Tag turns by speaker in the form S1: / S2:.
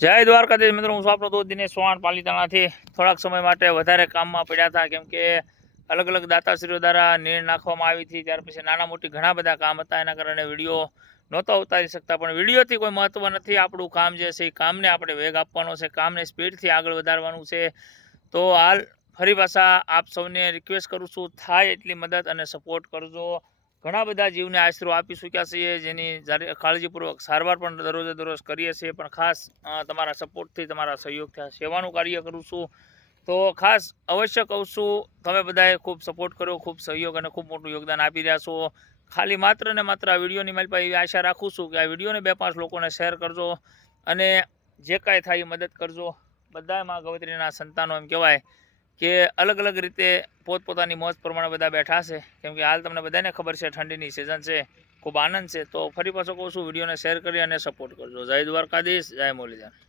S1: જય દ્વારકાધીશ મિત્રો, હું છું તો દિનેશ ચૌહાણ, પાલિતાણાથી. થોડાક સમય માટે વધારે કામમાં પડ્યા હતા, કેમ કે અલગ અલગ દાતાશ્રીઓ દ્વારા નીણ નાખવામાં આવી હતી, ત્યાર પછી નાના મોટી ઘણા બધા કામ હતા, એના કારણે વીડિયો નહોતા ઉતારી શકતા, પણ વિડીયોથી કોઈ મહત્ત્વ નથી. આપણું કામ જે છે એ કામને આપણે વેગ આપવાનો છે, કામને સ્પીડથી આગળ વધારવાનું છે. તો હાલ ફરી પાછા આપ સૌને રિક્વેસ્ટ કરું છું, થાય એટલી મદદ અને સપોર્ટ કરજો. ઘણા બધા જીવને આશરો આપી ચૂક્યા છીએ, જેની કાળજીપૂર્વક સારવાર પણ દરરોજે દરરોજ કરીએ છીએ. પણ ખાસ તમારા સપોર્ટથી તમારા સહયોગથી આ સેવાનું કાર્ય કરું છું. તો ખાસ અવશ્ય કહું છું, તમે બધાએ ખૂબ સપોર્ટ કર્યો, ખૂબ સહયોગ અને ખૂબ મોટું યોગદાન આપી રહ્યા છો. ખાલી માત્ર ને માત્ર આ વિડીયોની મારી પાસે એવી આશા રાખું છું કે આ વિડીયોને બે પાંચ લોકોને શેર કરજો અને જે કાંઈ થાય એ મદદ કરજો. બધામાં ગવત્રીના સંતાનો એમ કહેવાય. કે અલગ અલગ રીતે પોતપોતાની મોજ પ્રમાણે બધા બેઠા છે. કેમ કે હાલ તમને બધાને ખબર છે, ઠંડીની સિઝન છે, ખૂબ આનંદ છે. તો ફરી પાછો કહું છું, વિડીયોને શેર કરી અને સપોર્ટ કરજો. જય દ્વારકાધીશ, જય મુરલીધર.